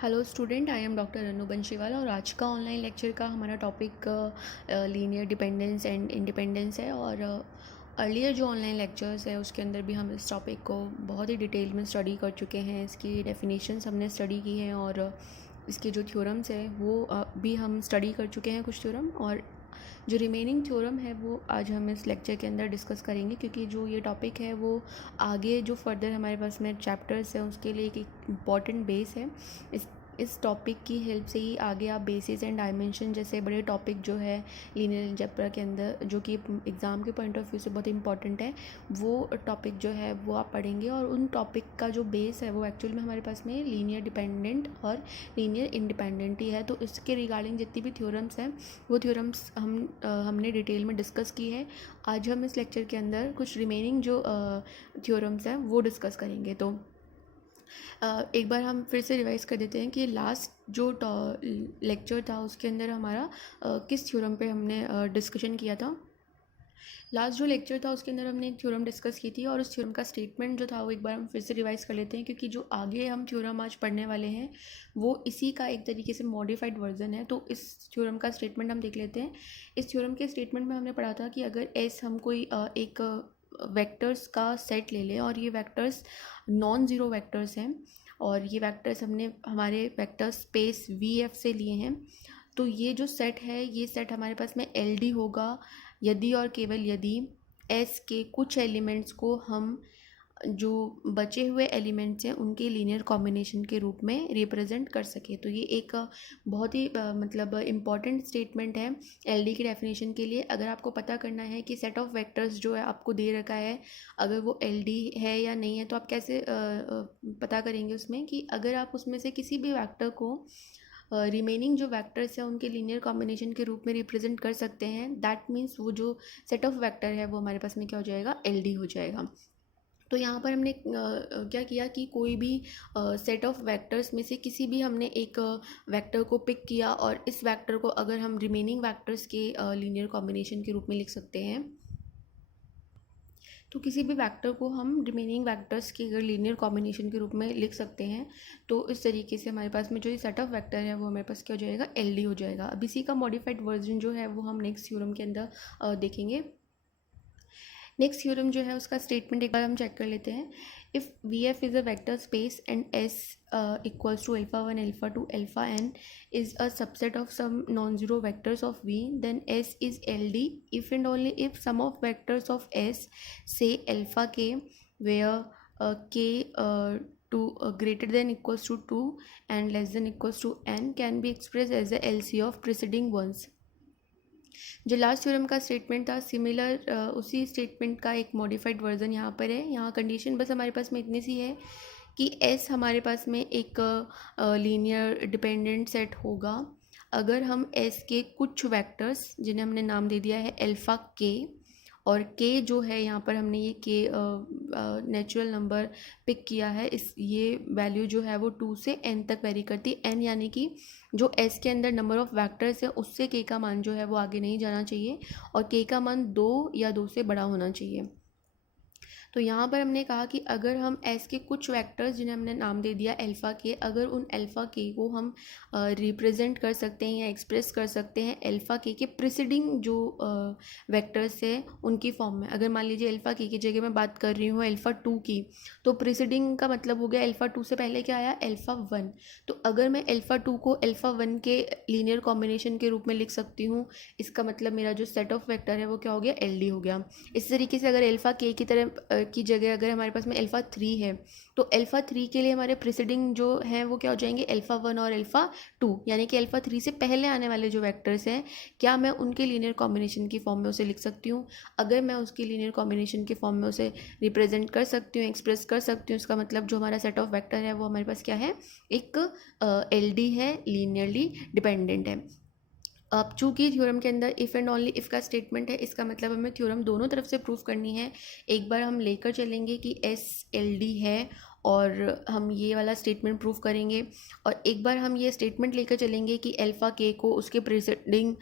Hello student, I am doctor Anu Banshiwala और आज का ऑनलाइन लेक्चर का हमारा topic linear dependence and independence है। और अर्लियर जो ऑनलाइन लेक्चर्स है उसके अंदर भी हम इस टॉपिक को बहुत ही डिटेल में स्टडी कर चुके हैं। इसकी डेफिनेशंस हमने स्टडी की हैं और इसके जो थ्योरम्स है वो भी हम स्टडी कर चुके हैं कुछ थ्योरम, और जो रिमेनिंग थ्योरम है वो आज हम इस लेक्चर के अंदर डिस्कस करेंगे, क्योंकि जो ये टॉपिक है वो आगे जो फर्दर हमारे पास में चैप्टर्स हैं उसके लिए एक इम्पॉर्टेंट बेस है। इस टॉपिक की हेल्प से ही आगे आप बेसिस एंड डायमेंशन जैसे बड़े टॉपिक जो है लीनियर अलजेब्रा के अंदर, जो कि एग्ज़ाम के पॉइंट ऑफ व्यू से बहुत इंपॉर्टेंट है, वो टॉपिक जो है वो आप पढ़ेंगे। और उन टॉपिक का जो बेस है वो एक्चुअल में हमारे पास में लीनियर डिपेंडेंट और लीनियर इंडिपेंडेंट ही है। तो इसके रिगार्डिंग जितनी भी थ्योरम्स हैं वो थ्योरम्स हमने डिटेल में डिस्कस की है। आज हम इस लेक्चर के अंदर कुछ रिमेनिंग जो थ्योरम्स हैं वो डिस्कस करेंगे। तो एक बार हम फिर से रिवाइज कर देते हैं कि लास्ट जो लेक्चर था उसके अंदर हमारा किस थ्योरम पे हमने डिस्कशन किया था। लास्ट जो लेक्चर था उसके अंदर हमने एक थ्योरम डिस्कस की थी और उस थ्योरम का स्टेटमेंट जो था वो एक बार हम फिर से रिवाइज कर लेते हैं, क्योंकि जो आगे हम थ्योरम आज पढ़ने वाले हैं वो इसी का एक तरीके से मॉडिफाइड वर्जन है। तो इस थ्योरम का स्टेटमेंट हम देख लेते हैं। इस थ्योरम के स्टेटमेंट में हमने पढ़ा था कि अगर एस हम कोई एक वेक्टर्स का सेट ले लें और ये वेक्टर्स नॉन ज़ीरो वेक्टर्स हैं और ये वेक्टर्स हमने हमारे वेक्टर स्पेस वी एफ से लिए हैं, तो ये जो सेट है ये सेट हमारे पास में एल डी होगा यदि और केवल यदि एस के कुछ एलिमेंट्स को हम जो बचे हुए एलिमेंट्स हैं उनके लीनियर कॉम्बिनेशन के रूप में रिप्रेजेंट कर सके। तो ये एक बहुत ही मतलब इम्पॉर्टेंट स्टेटमेंट है एलडी की डेफिनेशन के लिए। अगर आपको पता करना है कि सेट ऑफ वेक्टर्स जो है आपको दे रखा है अगर वो एलडी है या नहीं है, तो आप कैसे पता करेंगे उसमें कि अगर आप उसमें से किसी भी वेक्टर को रिमेनिंग जो वेक्टर्स हैं उनके लीनियर कॉम्बिनेशन के रूप में रिप्रेजेंट कर सकते हैं, दैट मीन्स वो जो सेट ऑफ वेक्टर है वो हमारे पास में क्या हो जाएगा, एलडी हो जाएगा। तो यहाँ पर हमने क्या किया कि कोई भी सेट ऑफ वेक्टर्स में से किसी भी हमने एक वेक्टर को पिक किया और इस वेक्टर को अगर हम रिमेनिंग वेक्टर्स के लीनियर कॉम्बिनेशन के रूप में लिख सकते हैं, तो किसी भी वेक्टर को हम रिमेनिंग वेक्टर्स के अगर लीनियर कॉम्बिनेशन के रूप में लिख सकते हैं, तो इस तरीके से हमारे पास में जो ये सेट ऑफ वेक्टर है वो हमारे पास क्या हो जाएगा, एलडी हो जाएगा। अब इसी का मॉडिफाइड वर्जन जो है वो हम नेक्स्ट थ्योरम के अंदर देखेंगे। नेक्स्ट थ्योरम जो है उसका स्टेटमेंट एक बार हम चेक कर लेते हैं। If V F is a vector space and S equals to alpha one alpha two alpha N is a subset of some non-zero vectors of V, then S is LD if and only if sum of vectors of S, say alpha k, where k to greater than equals to 2 and less than equals to n can be expressed as the LC of preceding ones। जो last theorem का statement था similar उसी statement का एक modified version यहाँ पर है। यहाँ कंडीशन बस हमारे पास में इतनी सी है कि एस हमारे पास में एक लीनियर डिपेंडेंट सेट होगा अगर हम एस के कुछ वेक्टर्स जिन्हें हमने नाम दे दिया है अल्फ़ा के, और के जो है यहाँ पर हमने ये के नेचुरल नंबर पिक किया है, इस ये वैल्यू जो है वो 2 से n तक वेरी करती है। n यानी कि जो s के अंदर नंबर ऑफ़ वेक्टर्स है उससे k का मान जो है वो आगे नहीं जाना चाहिए और k का मान 2 या 2 से बड़ा होना चाहिए। तो यहाँ पर हमने कहा कि अगर हम s के कुछ वेक्टर्स जिन्हें हमने नाम दे दिया अल्फ़ा के, अगर उन अल्फ़ा के को हम रिप्रेजेंट कर सकते हैं या एक्सप्रेस कर सकते हैं अल्फ़ा के प्रिसीडिंग जो वेक्टर्स है उनकी फॉर्म में। अगर मान लीजिए अल्फ़ा के की जगह मैं बात कर रही हूँ अल्फ़ा टू की, तो प्रिसीडिंग का मतलब हो गया अल्फ़ा टू से पहले क्या आया, अल्फ़ा वन। तो अगर मैं अल्फ़ा टू को अल्फ़ा वन के लीनियर कॉम्बिनेशन के रूप में लिख सकती हूँ, इसका मतलब मेरा जो सेट ऑफ वेक्टर है वो क्या हो गया, एल हो गया। इस तरीके से अगर अल्फ़ा के की तरह की जगह अगर हमारे पास में अल्फ़ा थ्री है, तो अल्फ़ा थ्री के लिए हमारे प्रिसीडिंग जो हैं वो क्या हो जाएंगे, अल्फ़ा वन और अल्फ़ा टू, यानी कि अल्फ़ा थ्री से पहले आने वाले जो वेक्टर्स हैं क्या मैं उनके लीनियर कॉम्बिनेशन की फॉर्म में उसे लिख सकती हूँ। अगर मैं उसकी लीनियर कॉम्बिनेशन की फॉर्म में उसे रिप्रेजेंट कर सकती हूँ, एक्सप्रेस कर सकती हूँ, इसका मतलब जो हमारा सेट ऑफ वेक्टर है वो हमारे पास क्या है, एक एल डी है, लीनियरली डिपेंडेंट है। अब चूँकि थ्योरम के अंदर इफ़ एंड ओनली इफ़ का स्टेटमेंट है, इसका मतलब हमें थ्योरम दोनों तरफ से प्रूफ करनी है। एक बार हम लेकर चलेंगे कि एस एल डी है और हम ये वाला स्टेटमेंट प्रूफ करेंगे, और एक बार हम ये स्टेटमेंट लेकर चलेंगे कि अल्फ़ा के को उसके प्रीसीडिंग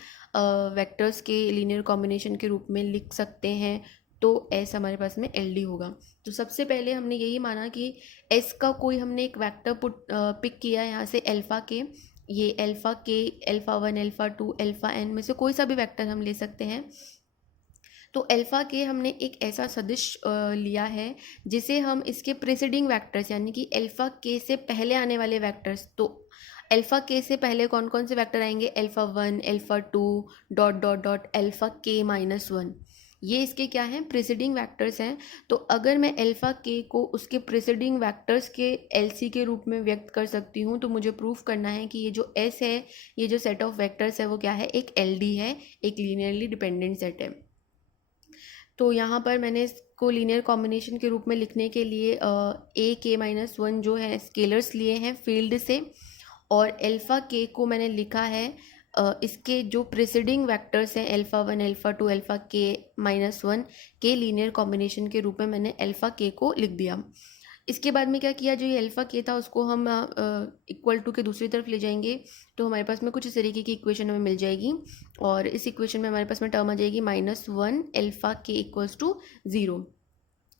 वेक्टर्स के लीनियर कॉम्बिनेशन के रूप में लिख सकते हैं। तो एस हमारे पास में एल डी होगा। तो सबसे पहले हमने यही माना कि एस का कोई हमने एक वेक्टर पिक किया यहाँ से अल्फ़ा के, ये अल्फ़ा के, alpha one, alpha two, alpha N में से कोई सा भी वेक्टर हम ले सकते हैं। तो अल्फ़ा के हमने एक ऐसा सदिश लिया है जिसे हम इसके प्रीसीडिंग वेक्टर्स यानी कि अल्फ़ा के से पहले आने वाले वेक्टर्स, तो अल्फ़ा के से पहले कौन कौन से वेक्टर आएंगे, alpha one, alpha to, dot dot dot alpha के माइनस वन, ये इसके क्या हैं, प्रीसीडिंग वेक्टर्स हैं। तो अगर मैं अल्फ़ा के को उसके प्रीसीडिंग वेक्टर्स के एलसी के रूप में व्यक्त कर सकती हूँ, तो मुझे प्रूफ करना है कि ये जो एस है, ये जो सेट ऑफ वेक्टर्स है वो क्या है, एक एलडी है, एक लीनियरली डिपेंडेंट सेट है। तो यहाँ पर मैंने इसको लीनियर कॉम्बिनेशन के रूप में लिखने के लिए ए के माइनस वन जो है स्केलर्स लिए हैं फील्ड से, और अल्फ़ा के को मैंने लिखा है इसके जो प्रीसीडिंग वेक्टर्स हैं alpha one, alpha two, alpha के माइनस वन के लीनियर कॉम्बिनेशन के रूप में मैंने अल्फ़ा के को लिख दिया। इसके बाद में क्या किया, जो ये अल्फ़ा के था उसको हम इक्वल टू के दूसरी तरफ ले जाएंगे, तो हमारे पास में कुछ इस तरीके की इक्वेशन हमें मिल जाएगी, और इस इक्वेशन में हमारे पास में टर्म आ जाएगी माइनस वन अल्फ़ा के इक्वल्स टू ज़ीरो।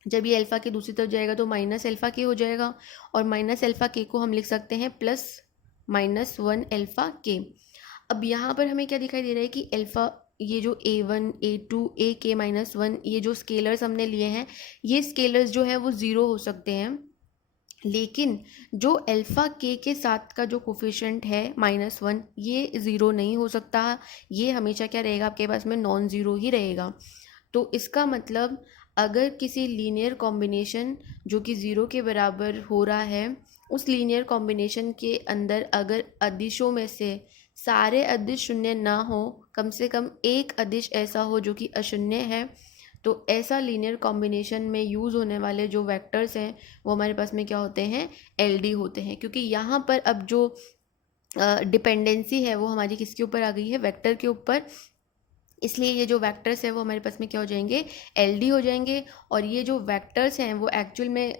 जब ये अल्फ़ा के दूसरी तरफ जाएगा तो माइनस अल्फ़ा के हो जाएगा, और माइनस अल्फ़ा के को हम लिख सकते हैं प्लस माइनस वन अल्फ़ा के। अब यहाँ पर हमें क्या दिखाई दे रहा है कि अल्फ़ा, ये जो ए वन, ए टू, ए के माइनस वन, ये जो स्केलर्स हमने लिए हैं, ये स्केलर्स जो है वो ज़ीरो हो सकते हैं, लेकिन जो अल्फ़ा के साथ का जो कोफिशिएंट है माइनस वन, ये ज़ीरो नहीं हो सकता, ये हमेशा क्या रहेगा आपके पास में, नॉन ज़ीरो ही रहेगा। तो इसका मतलब अगर किसी लीनियर कॉम्बिनेशन जो कि ज़ीरो के बराबर हो रहा है, उस लीनियर कॉम्बिनेशन के अंदर अगर अदिशों में से सारे अदिश शून्य ना हो, कम से कम एक अदिश ऐसा हो जो कि अशून्य है, तो ऐसा लीनियर कॉम्बिनेशन में यूज़ होने वाले जो वेक्टर्स हैं वो हमारे पास में क्या होते हैं, एलडी होते हैं। क्योंकि यहाँ पर अब जो डिपेंडेंसी है वो हमारी किसके ऊपर आ गई है, वेक्टर के ऊपर, इसलिए ये जो वेक्टर्स है वो हमारे पास में क्या हो जाएंगे, एलडी हो जाएंगे। और ये जो वेक्टर्स हैं वो एक्चुअल में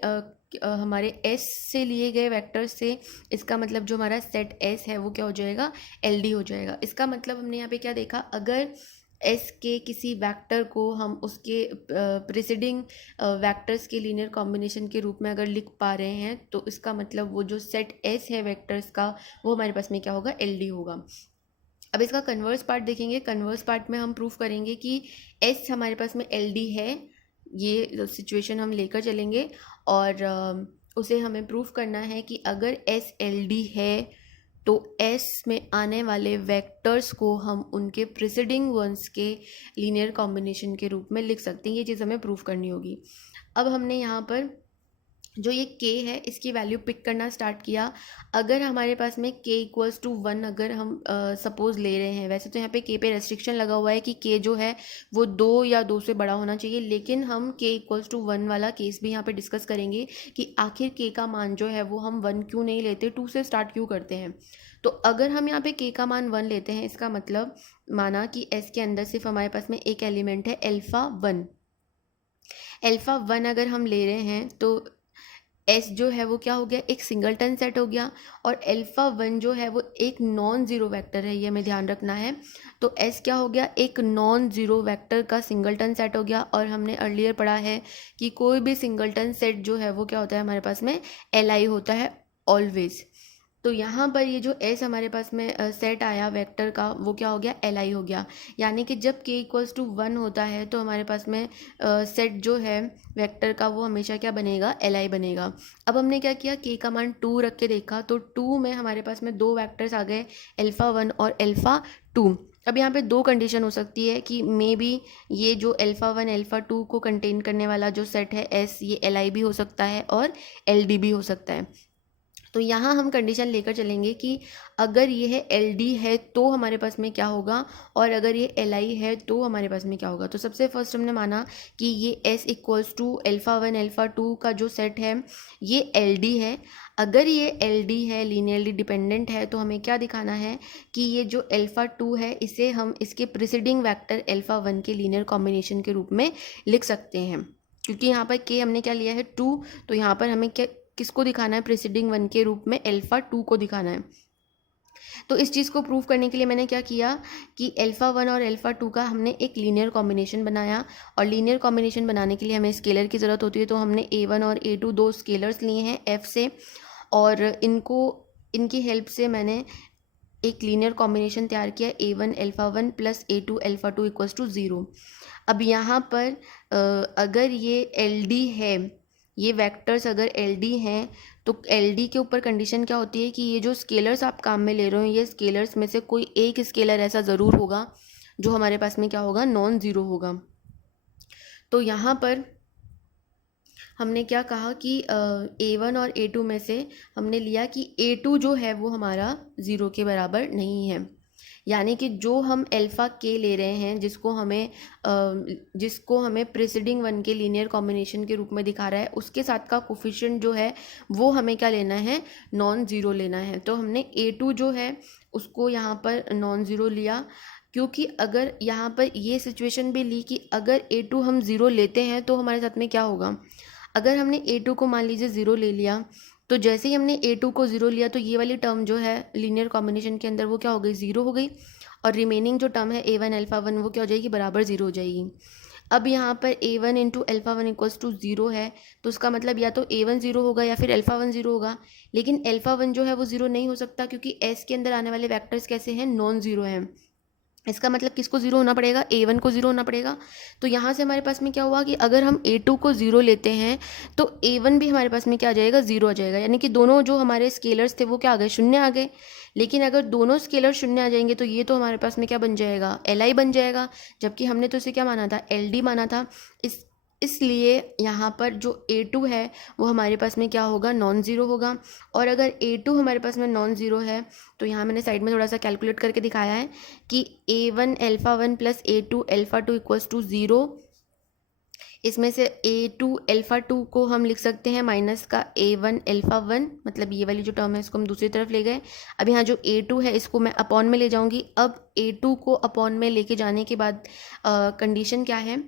हमारे एस से लिए गए वेक्टर्स से, इसका मतलब जो हमारा सेट एस है वो क्या हो जाएगा, एलडी हो जाएगा। इसका मतलब हमने यहाँ पे क्या देखा, अगर एस के किसी वेक्टर को हम उसके प्रीसीडिंग वेक्टर्स के लीनियर कॉम्बिनेशन के रूप में अगर लिख पा रहे हैं, तो इसका मतलब वो जो सेट एस है वेक्टर्स का, वो हमारे पास में क्या होगा, एलडी होगा। अब इसका कन्वर्स पार्ट देखेंगे, कन्वर्स पार्ट में हम प्रूफ करेंगे कि एस हमारे पास में एलडी है, ये सिचुएशन हम लेकर चलेंगे, और उसे हमें प्रूफ करना है कि अगर एस एलडी है तो एस में आने वाले वेक्टर्स को हम उनके प्रीसीडिंग वंस के लीनियर कॉम्बिनेशन के रूप में लिख सकते हैं। ये चीज़ हमें प्रूफ करनी होगी। अब हमने यहाँ पर जो ये k है इसकी वैल्यू पिक करना स्टार्ट किया। अगर हमारे पास में k इक्वल्स टू वन अगर हम सपोज़ ले रहे हैं, वैसे तो यहाँ पे k पे रेस्ट्रिक्शन लगा हुआ है कि k जो है वो 2 या 2 से बड़ा होना चाहिए, लेकिन हम k इक्वल्स टू वन वाला केस भी यहाँ पे डिस्कस करेंगे कि आखिर k का मान जो है वो हम 1 क्यों नहीं लेते, 2 से स्टार्ट क्यों करते हैं। तो अगर हम यहाँ पे k का मान 1 लेते हैं, इसका मतलब माना कि s के अंदर सिर्फ हमारे पास में एक एलिमेंट है अल्फ़ा वन। अल्फ़ा वन अगर हम ले रहे हैं तो एस जो है वो क्या हो गया, एक सिंगलटन सेट हो गया, और अल्फ़ा वन जो है वो एक नॉन ज़ीरो वेक्टर है, ये हमें ध्यान रखना है। तो एस क्या हो गया, एक नॉन ज़ीरो वेक्टर का सिंगलटन सेट हो गया। और हमने अर्लियर पढ़ा है कि कोई भी सिंगलटन सेट जो है वो क्या होता है, हमारे पास में एल आई होता है ऑलवेज। तो यहाँ पर ये जो एस हमारे पास में सेट आया वेक्टर का, वो क्या हो गया, एल आई हो गया। यानी कि जब k इक्वल्स टू वन होता है तो हमारे पास में सेट जो है वेक्टर का वो हमेशा क्या बनेगा, एल आई बनेगा। अब हमने क्या किया, k का मान 2 रख के देखा, तो 2 में हमारे पास में 2 वेक्टर्स आ गए, अल्फ़ा वन और अल्फ़ा टू। अब यहाँ पे 2 कंडीशन हो सकती है कि मे बी ये जो अल्फ़ा वन अल्फ़ा टू को कंटेन करने वाला जो सेट है एस, ये एल आई भी हो सकता है और एल डी भी हो सकता है। तो यहाँ हम कंडीशन लेकर चलेंगे कि अगर ये है एल डी है तो हमारे पास में क्या होगा, और अगर ये एल आई है तो हमारे पास में क्या होगा। तो सबसे फर्स्ट हमने माना कि ये S equals to alpha one alpha two का जो सेट है ये एल डी है। अगर ये एल डी है, लीनियरली डिपेंडेंट है, तो हमें क्या दिखाना है कि ये जो अल्फ़ा टू है इसे हम इसके प्रीसीडिंग वेक्टर अल्फ़ा वन के लीनियर कॉम्बिनेशन के रूप में लिख सकते हैं। क्योंकि यहाँ पर के हमने क्या लिया है 2, तो यहाँ पर हमें क्या किसको दिखाना है, प्रीसीडिंग वन के रूप में अल्फ़ा टू को दिखाना है। तो इस चीज़ को प्रूव करने के लिए मैंने क्या किया कि अल्फ़ा 1 और अल्फ़ा 2 का हमने एक लीनियर कॉम्बिनेशन बनाया, और लीनियर कॉम्बिनेशन बनाने के लिए हमें स्केलर की ज़रूरत होती है, तो हमने A1 और A2 दो स्केलर्स लिए हैं F से, और इनकी हेल्प से मैंने एक लीनियर कॉम्बिनेशन तैयार किया A1 alpha 1 plus A2 alpha 2 equals to 0। अब यहाँ पर अगर ये LD है, ये वेक्टर्स अगर LD हैं, तो LD के ऊपर कंडीशन क्या होती है कि ये जो स्केलर्स आप काम में ले रहे हो, ये स्केलर्स में से कोई एक स्केलर ऐसा ज़रूर होगा जो हमारे पास में क्या होगा, नॉन ज़ीरो होगा। तो यहाँ पर हमने क्या कहा कि A1 और A2 में से हमने लिया कि A2 जो है वो हमारा ज़ीरो के बराबर नहीं है, यानी कि जो हम अल्फ़ा के ले रहे हैं, जिसको हमें प्रीसीडिंग वन के लीनियर कॉम्बिनेशन के रूप में दिखा रहा है, उसके साथ का कोफिशिएंट जो है वो हमें क्या लेना है, नॉन ज़ीरो लेना है। तो हमने A2 जो है उसको यहाँ पर नॉन ज़ीरो लिया, क्योंकि अगर यहाँ पर ये सिचुएशन भी ली कि अगर A2 हम ज़ीरो लेते हैं तो हमारे साथ में क्या होगा, अगर हमने A2 को मान लीजिए ज़ीरो ले लिया, तो जैसे ही हमने A2 को ज़ीरो लिया तो ये वाली टर्म जो है लीनियर कॉम्बिनेशन के अंदर वो क्या हो गई, ज़ीरो हो गई, और रिमेनिंग जो टर्म है A1 अल्फ़ा 1 वो क्या हो जाएगी, बराबर ज़ीरो हो जाएगी। अब यहाँ पर A1 into alpha 1 equals to zero है, तो उसका मतलब या तो A1 ज़ीरो होगा या फिर अल्फ़ा 1 ज़ीरो होगा, लेकिन अल्फ़ा 1 जो है वो ज़ीरो नहीं हो सकता, क्योंकि S के अंदर आने वाले वैक्टर्स कैसे हैं, नॉन ज़ीरो हैं। इसका मतलब किसको ज़ीरो होना पड़ेगा, A1 को ज़ीरो होना पड़ेगा। तो यहाँ से हमारे पास में क्या हुआ कि अगर हम A2 को ज़ीरो लेते हैं तो A1 भी हमारे पास में क्या आ जाएगा, ज़ीरो आ जाएगा, यानी कि दोनों जो हमारे स्केलर्स थे वो क्या आ गए, शून्य आ गए। लेकिन अगर दोनों स्केलर शून्य आ जाएंगे तो ये तो हमारे पास में क्या बन जाएगा, Li बन जाएगा, जबकि हमने तो इसे क्या माना था, LD माना था। इसलिए यहाँ पर जो A2 है वो हमारे पास में क्या होगा, नॉन ज़ीरो होगा। और अगर A2 हमारे पास में नॉन ज़ीरो है तो यहाँ मैंने साइड में थोड़ा सा कैलकुलेट करके दिखाया है कि A1 alpha 1 plus A2 alpha 2 equals to zero. इसमें से A2 अल्फ़ा 2 को हम लिख सकते हैं माइनस का A1 अल्फ़ा 1, मतलब ये वाली जो टर्म है इसको हम दूसरी तरफ ले गए। अब यहाँ जो A2 है इसको मैं अपॉन में ले जाऊँगी। अब A2 को अपॉन में लेके जाने के बाद कंडीशन क्या है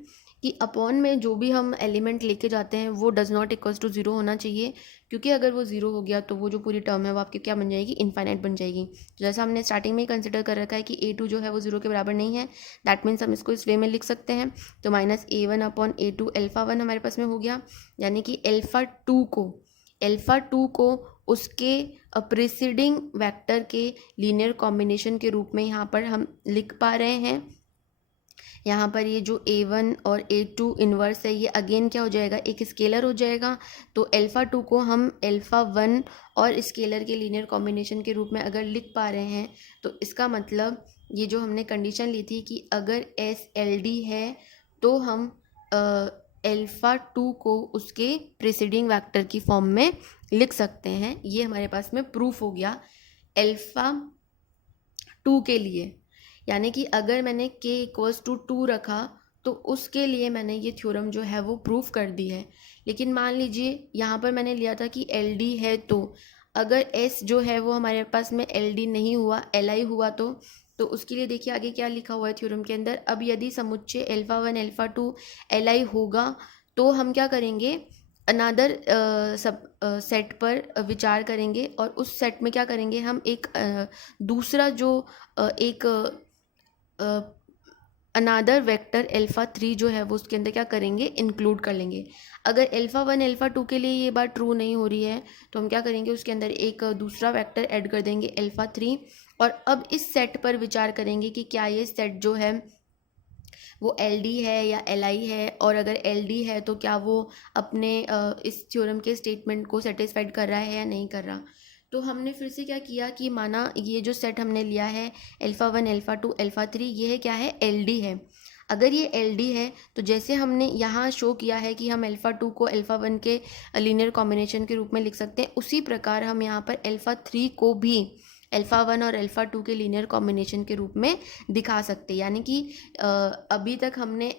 कि अपॉन में जो भी हम एलिमेंट लेके जाते हैं वो does not equals to zero होना चाहिए, क्योंकि अगर वो ज़ीरो हो गया तो वो जो पूरी टर्म है वो आपकी क्या बन जाएगी, इनफाइनाइट बन जाएगी। तो जैसा हमने स्टार्टिंग में ही कंसिडर कर रखा है कि A2 जो है वो ज़ीरो के बराबर नहीं है, दैट मीन्स हम इसको इस वे में लिख सकते हैं। तो minus A1 upon A2 alpha 1 हमारे पास में हो गया, यानी कि अल्फ़ा टू को उसके प्रीसीडिंग वेक्टर के लीनियर कॉम्बिनेशन के रूप में यहाँ पर हम लिख पा रहे हैं। यहाँ पर ये जो A1 और A2 इन्वर्स है ये अगेन क्या हो जाएगा, एक स्केलर हो जाएगा। तो अल्फ़ा 2 को हम अल्फ़ा 1 और स्केलर के लीनियर कॉम्बिनेशन के रूप में अगर लिख पा रहे हैं, तो इसका मतलब ये जो हमने कंडीशन ली थी कि अगर SLD है तो हम अल्फ़ा 2 को उसके प्रीसीडिंग वेक्टर की फॉर्म में लिख सकते हैं। ये हमारे पास में प्रूफ हो गया अल्फ़ा 2 के लिए, यानी कि अगर मैंने k इक्वल्स टू 2 रखा तो उसके लिए मैंने ये थ्योरम जो है वो प्रूफ कर दी है। लेकिन मान लीजिए यहाँ पर मैंने लिया था कि LD है, तो अगर S जो है वो हमारे पास में LD नहीं हुआ, Li हुआ, तो उसके लिए देखिए आगे क्या लिखा हुआ है थ्योरम के अंदर। अब यदि समुच्चय अल्फ़ा 1 अल्फ़ा 2 Li होगा तो हम क्या करेंगे, अनादर सब सेट पर विचार करेंगे, और उस सेट में क्या करेंगे, हम एक दूसरा जो एक अनादर वेक्टर अल्फ़ा 3 जो है वो उसके अंदर क्या करेंगे, इंक्लूड कर लेंगे। अगर अल्फ़ा 1 अल्फ़ा 2 के लिए ये बात ट्रू नहीं हो रही है तो हम क्या करेंगे, उसके अंदर एक दूसरा वेक्टर ऐड कर देंगे अल्फ़ा 3, और अब इस सेट पर विचार करेंगे कि क्या ये सेट जो है वो LD है या Li है, और अगर LD है तो क्या वो अपने इस थ्योरम के स्टेटमेंट को सेटिस्फाइड कर रहा है या नहीं कर रहा। तो हमने फिर से क्या किया कि माना ये जो सेट हमने लिया है अल्फ़ा 1 अल्फ़ा 2 अल्फ़ा 3, ये है क्या है, LD है। अगर ये LD है तो जैसे हमने यहाँ शो किया है कि हम अल्फ़ा 2 को अल्फ़ा 1 के लीनियर कॉम्बिनेशन के रूप में लिख सकते हैं, उसी प्रकार हम यहाँ पर अल्फ़ा 3 को भी अल्फ़ा 1 और अल्फ़ा 2 के लीनियर कॉम्बिनेशन के रूप में दिखा सकते हैं। यानी कि अभी तक हमने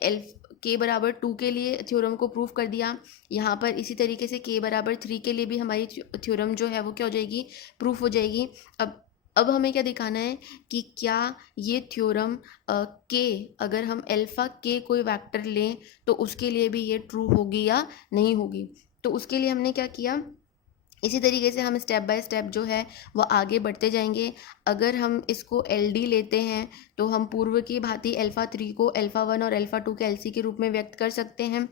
k बराबर 2 के लिए थ्योरम को प्रूव कर दिया, यहाँ पर इसी तरीके से k बराबर 3 के लिए भी हमारी थ्योरम जो है वो क्या हो जाएगी, प्रूफ हो जाएगी। अब हमें क्या दिखाना है कि क्या ये थ्योरम k, अगर हम अल्फ़ा k कोई वेक्टर लें तो उसके लिए भी ये ट्रू होगी या नहीं होगी। तो उसके लिए हमने क्या किया, इसी तरीके से हम स्टेप बाय स्टेप जो है वो आगे बढ़ते जाएंगे। अगर हम इसको LD लेते हैं तो हम पूर्व की भांति अल्फ़ा 3 को अल्फ़ा 1 और अल्फ़ा 2 के LC के रूप में व्यक्त कर सकते हैं।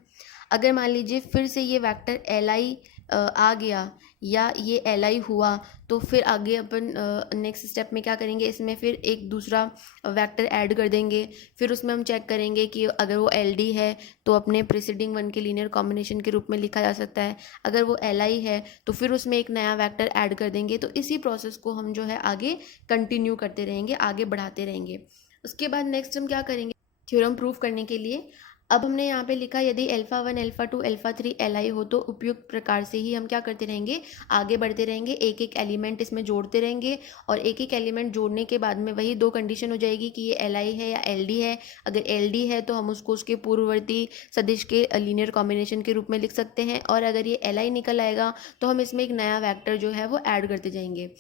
अगर मान लीजिए फिर से ये वेक्टर Li आ गया या ये Li हुआ, तो फिर आगे अपन नेक्स्ट स्टेप में क्या करेंगे, इसमें फिर एक दूसरा वेक्टर ऐड कर देंगे। फिर उसमें हम चेक करेंगे कि अगर वो LD है तो अपने प्रीसीडिंग वन के लीनियर कॉम्बिनेशन के रूप में लिखा जा सकता है। अगर वो Li है तो फिर उसमें एक नया वेक्टर ऐड कर देंगे। तो इसी प्रोसेस को हम जो है आगे कंटिन्यू करते रहेंगे, आगे बढ़ाते रहेंगे। उसके बाद नेक्स्ट हम क्या करेंगे, थ्योरम प्रूव करने के लिए अब हमने यहाँ पे लिखा यदि अल्फ़ा 1 अल्फ़ा 2 अल्फ़ा 3 Li हो तो उपयुक्त प्रकार से ही हम क्या करते रहेंगे, आगे बढ़ते रहेंगे, एक एक एलिमेंट इसमें जोड़ते रहेंगे। और एक एक एलिमेंट जोड़ने के बाद में वही दो कंडीशन हो जाएगी कि ये Li है या LD है। अगर LD है तो हम उसको उसके पूर्ववर्ती सदिश के लीनियर कॉम्बिनेशन के रूप में लिख सकते हैं। और अगर ये Li निकल आएगा तो हम इसमें एक नया वैक्टर जो है वो ऐड करते जाएंगे।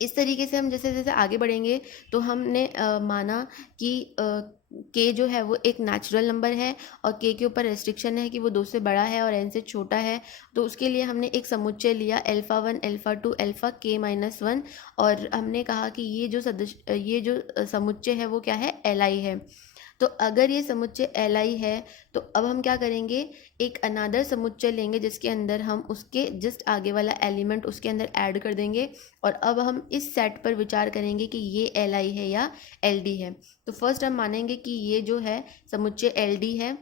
इस तरीके से हम जैसे जैसे आगे बढ़ेंगे तो हमने माना कि के जो है वो एक नेचुरल नंबर है और के ऊपर रेस्ट्रिक्शन है कि वो 2 से बड़ा है और n से छोटा है। तो उसके लिए हमने एक समुच्चय लिया अल्फ़ा 1 अल्फ़ा 2 अल्फ़ा k-1 और हमने कहा कि ये जो समुच्चय है वो क्या है, Li है। तो अगर ये समुच्चय Li है तो अब हम क्या करेंगे, एक अनादर समुच्चय लेंगे जिसके अंदर हम उसके जस्ट आगे वाला एलिमेंट उसके अंदर ऐड कर देंगे। और अब हम इस सेट पर विचार करेंगे कि ये Li है या LD है। तो फर्स्ट हम मानेंगे कि ये जो है समुच्चय LD है।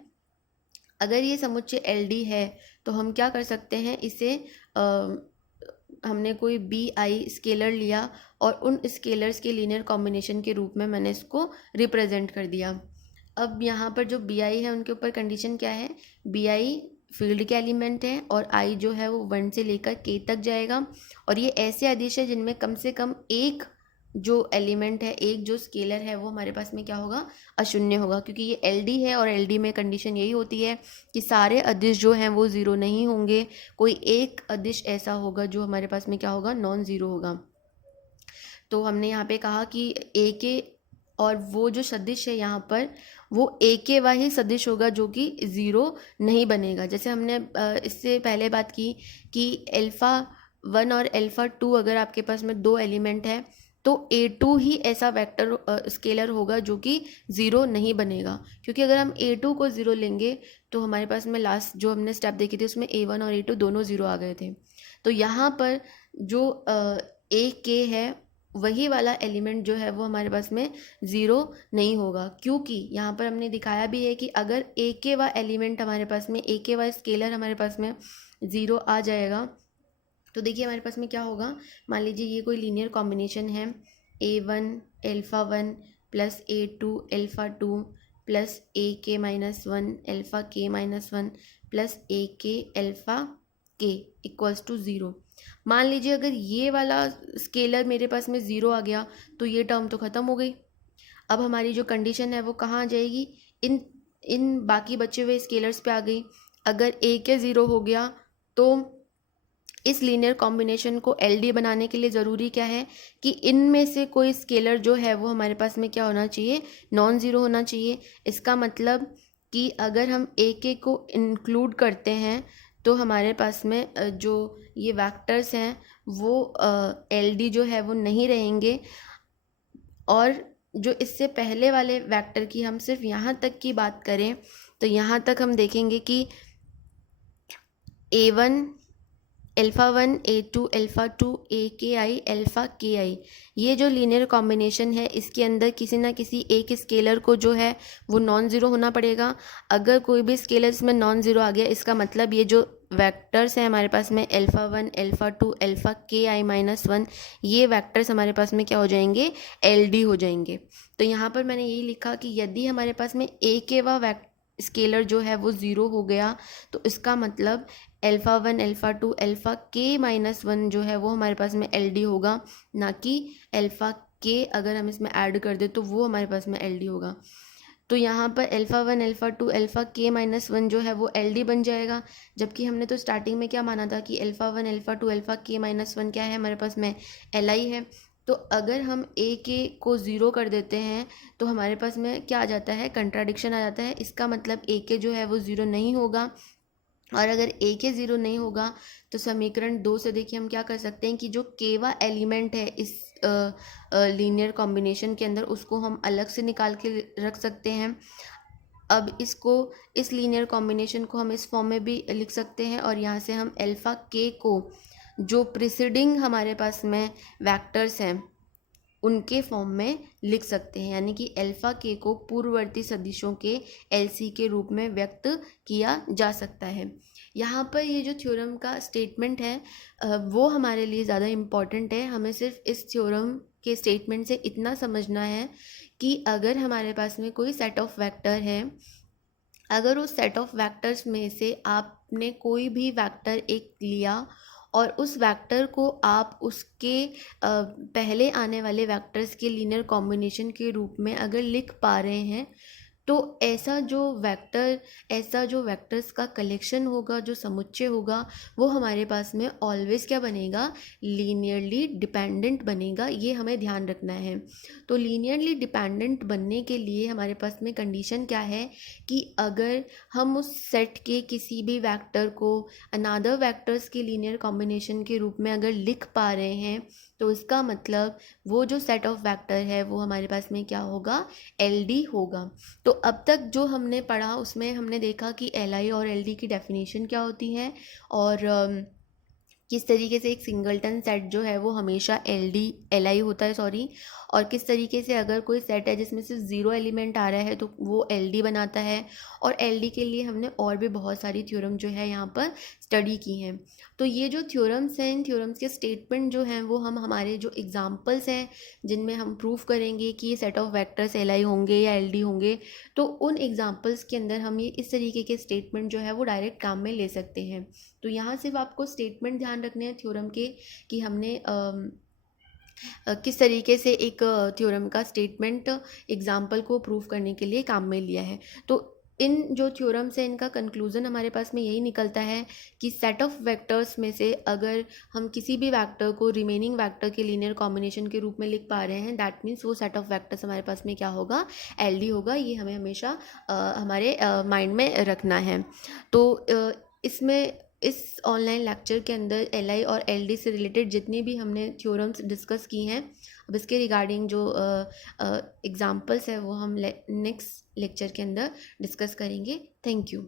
अगर ये समुच्चय LD है तो हम क्या कर सकते हैं, इसे हमने कोई Bi स्केलर लिया और उन स्केलर्स के लीनियर कॉम्बिनेशन के रूप में मैंने इसको रिप्रेजेंट कर दिया। अब यहाँ पर जो Bi है उनके ऊपर कंडीशन क्या है, Bi फील्ड के एलिमेंट है और I जो है वो 1 से लेकर K तक जाएगा। और ये ऐसे अदिश है जिनमें कम से कम एक जो एलिमेंट है, एक जो स्केलर है वो हमारे पास में क्या होगा, अशून्य होगा। क्योंकि ये LD है और LD में कंडीशन यही होती है कि सारे अदिश जो हैं वो ज़ीरो नहीं होंगे, कोई एक अदिश ऐसा होगा जो हमारे पास में क्या होगा, नॉन ज़ीरो होगा। तो हमने यहाँ पे कहा कि ए के और वो जो सदिश है यहाँ पर वो ए के वाही सदिश होगा जो कि ज़ीरो नहीं बनेगा। जैसे हमने इससे पहले बात की कि अल्फ़ा 1 और अल्फ़ा 2 अगर आपके पास में दो एलिमेंट है तो A2 ही ऐसा वेक्टर स्केलर होगा जो कि ज़ीरो नहीं बनेगा। क्योंकि अगर हम A2 को ज़ीरो लेंगे तो हमारे पास में लास्ट जो हमने स्टेप देखी थी उसमें A1 और A2 दोनों ज़ीरो आ गए थे। तो यहाँ पर जो ए के है वही वाला एलिमेंट जो है वो हमारे पास में ज़ीरो नहीं होगा। क्योंकि यहाँ पर हमने दिखाया भी है कि अगर ए के वा एलिमेंट हमारे पास में, ए के वा स्केलर हमारे पास में ज़ीरो आ जाएगा तो देखिए हमारे पास में क्या होगा। मान लीजिए ये कोई लीनियर कॉम्बिनेशन है A1 alpha 1 plus A2 alpha 2 plus AK-1 alpha k-1 plus AK alpha k equals to zero. मान लीजिए अगर ये वाला स्केलर मेरे पास में ज़ीरो आ गया तो ये टर्म तो ख़त्म हो गई। अब हमारी जो कंडीशन है वो कहाँ आ जाएगी, इन बाकी बचे हुए स्केलर्स पे आ गई। अगर ए के ज़ीरो हो गया तो इस लीनियर कॉम्बिनेशन को LD बनाने के लिए ज़रूरी क्या है कि इनमें से कोई स्केलर जो है वो हमारे पास में क्या होना चाहिए, नॉन ज़ीरो होना चाहिए। इसका मतलब कि अगर हम AK को इंक्लूड करते हैं तो हमारे पास में जो ये वेक्टर्स हैं वो LD जो है वो नहीं रहेंगे। और जो इससे पहले वाले वेक्टर की हम सिर्फ यहाँ तक की बात करें तो यहाँ तक हम देखेंगे कि A1 alpha 1 A2 alpha 2 AKI alpha KI ये जो लीनियर कॉम्बिनेशन है इसके अंदर किसी ना किसी एक स्केलर को जो है वो नॉन ज़ीरो होना पड़ेगा। अगर कोई भी स्केलर इसमें नॉन ज़ीरो आ गया इसका मतलब ये जो वेक्टर्स हैं हमारे पास में अल्फ़ा 1 अल्फ़ा 2 अल्फ़ा KI-1 ये वेक्टर्स हमारे पास में क्या हो जाएंगे, LD हो जाएंगे। तो यहाँ पर मैंने यही लिखा कि यदि हमारे पास में A के व स्केलर जो है वो ज़ीरो हो गया तो इसका मतलब अल्फ़ा 1 अल्फ़ा 2 अल्फ़ा k-1 जो है वो हमारे पास में LD होगा, ना कि अल्फ़ा k अगर हम इसमें ऐड कर दें तो वो हमारे पास में LD होगा। तो यहाँ पर अल्फ़ा 1 अल्फ़ा 2 अल्फ़ा k-1 जो है वो LD बन जाएगा। जबकि हमने तो स्टार्टिंग में क्या माना था कि अल्फ़ा 1 अल्फ़ा 2 अल्फ़ा k-1 क्या है हमारे पास में, Li है। तो अगर हम AK को ज़ीरो कर देते हैं तो हमारे पास में क्या आ जाता है, कंट्राडिक्शन आ जाता है। इसका मतलब AK जो है वो ज़ीरो नहीं होगा और अगर ए के ज़ीरो नहीं होगा तो समीकरण 2 से देखिए हम क्या कर सकते हैं कि जो केवा एलिमेंट है इस लीनियर कॉम्बिनेशन के अंदर उसको हम अलग से निकाल के रख सकते हैं। अब इसको इस लीनियर कॉम्बिनेशन को हम इस फॉर्म में भी लिख सकते हैं और यहाँ से हम अल्फ़ा के को जो प्रिसीडिंग हमारे पास में वेक्टर्स हैं उनके फॉर्म में लिख सकते हैं, यानी कि अल्फ़ा के को पूर्ववर्ती सदिशों के एलसी के रूप में व्यक्त किया जा सकता है। यहाँ पर ये जो थ्योरम का स्टेटमेंट है वो हमारे लिए ज़्यादा इम्पॉर्टेंट है। हमें सिर्फ इस थ्योरम के स्टेटमेंट से इतना समझना है कि अगर हमारे पास में कोई सेट ऑफ वेक्टर है, अगर उस सेट ऑफ वेक्टर्स में से आपने कोई भी वेक्टर एक लिया और उस वेक्टर को आप उसके पहले आने वाले वेक्टर्स के लीनियर कॉम्बिनेशन के रूप में अगर लिख पा रहे हैं, तो ऐसा जो वेक्टर्स का कलेक्शन होगा, जो समुच्चय होगा, वो हमारे पास में ऑलवेज क्या बनेगा, लीनियरली डिपेंडेंट बनेगा। ये हमें ध्यान रखना है। तो लीनियरली डिपेंडेंट बनने के लिए हमारे पास में कंडीशन क्या है कि अगर हम उस सेट के किसी भी वेक्टर को अनदर वेक्टर्स के लीनियर कॉम्बिनेशन के रूप में अगर लिख पा रहे हैं, तो इसका मतलब वो जो सेट ऑफ वेक्टर है वो हमारे पास में क्या होगा, एलडी होगा। तो अब तक जो हमने पढ़ा उसमें हमने देखा कि एलआई और एलडी की डेफिनेशन क्या होती है और किस तरीके से एक सिंगलटन सेट जो है वो हमेशा एलआई होता है, सॉरी, और किस तरीके से अगर कोई सेट है जिसमें सिर्फ ज़ीरो एलिमेंट आ रहा है तो वो एलडी बनाता है। और एलडी के लिए हमने और भी बहुत सारी थ्योरम जो है यहाँ पर स्टडी की हैं। तो ये जो थ्योरम्स हैं, इन थ्योरम्स के स्टेटमेंट जो हैं वो हम हमारे जो एग्जाम्पल्स हैं जिनमें हम प्रूव करेंगे कि ये सेट ऑफ वेक्टर्स एलआई होंगे या एलडी होंगे, तो उन एग्जाम्पल्स के अंदर हम ये इस तरीके के स्टेटमेंट जो है वो डायरेक्ट काम में ले सकते हैं। तो यहाँ सिर्फ आपको स्टेटमेंट ध्यान रखने हैं थ्योरम के कि हमने किस तरीके से एक थ्योरम का स्टेटमेंट एग्जाम्पल को प्रूव करने के लिए काम में लिया है। तो इन जो थ्योरम्स है इनका कंक्लूजन हमारे पास में यही निकलता है कि सेट ऑफ वेक्टर्स में से अगर हम किसी भी वेक्टर को रिमेनिंग वेक्टर के लीनियर कॉम्बिनेशन के रूप में लिख पा रहे हैं, दैट मीन्स वो सेट ऑफ वेक्टर्स हमारे पास में क्या होगा, एलडी होगा। ये हमें हमेशा हमारे माइंड में रखना है। तो इसमें इस ऑनलाइन लेक्चर के अंदर एलआई और एलडी से रिलेटेड जितनी भी हमने थ्योरम्स डिस्कस की हैं, अब इसके रिगार्डिंग जो एग्जांपल्स है वो हम नेक्स्ट लेक्चर के अंदर डिस्कस करेंगे। Thank you.